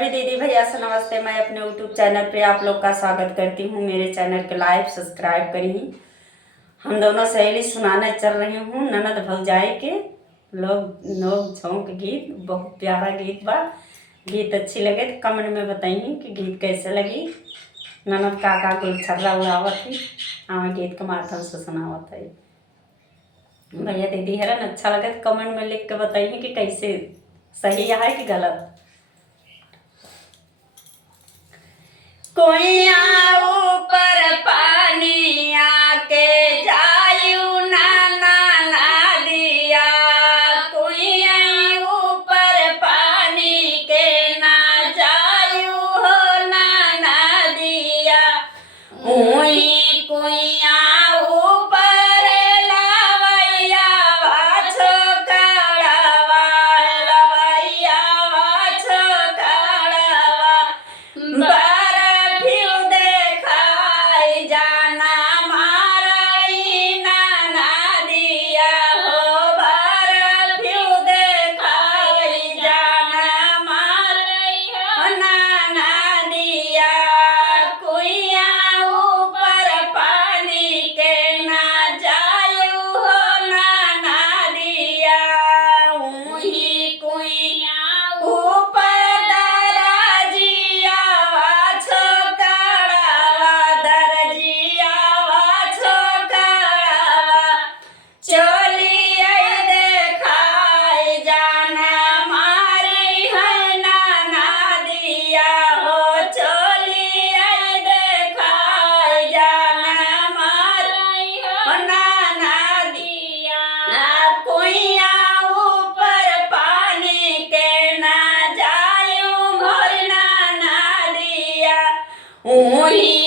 सभी दीदी भैया से नमस्ते। मैं अपने यूट्यूब चैनल पे आप लोग का स्वागत करती हूँ। मेरे चैनल के लाइक सब्सक्राइब करी। हम दोनों सहेली सुनाने चल रही हूँ ननद भौजाई के लोग नोक झोंक गीत। बहुत प्यारा गीत बा। गीत अच्छी लगे तो कमेंट में बताइए कि गीत कैसे लगी। ननद काका कुल छर्रा उड़ावत थी, हमें गीत के माध्यम से सुनावत है। भैया दीदी हरन अच्छा लगे तो कमेंट में लिख के बताइए कि कैसे सही है कि गलत। कोई ऊपर पानी आके जायू ना दिया, कोई ऊपर पानी के ना जायू हो ना दिया। कोई ऊपर लवैया वाछो कड़वा, लवैया वाछो कड़वा ऊही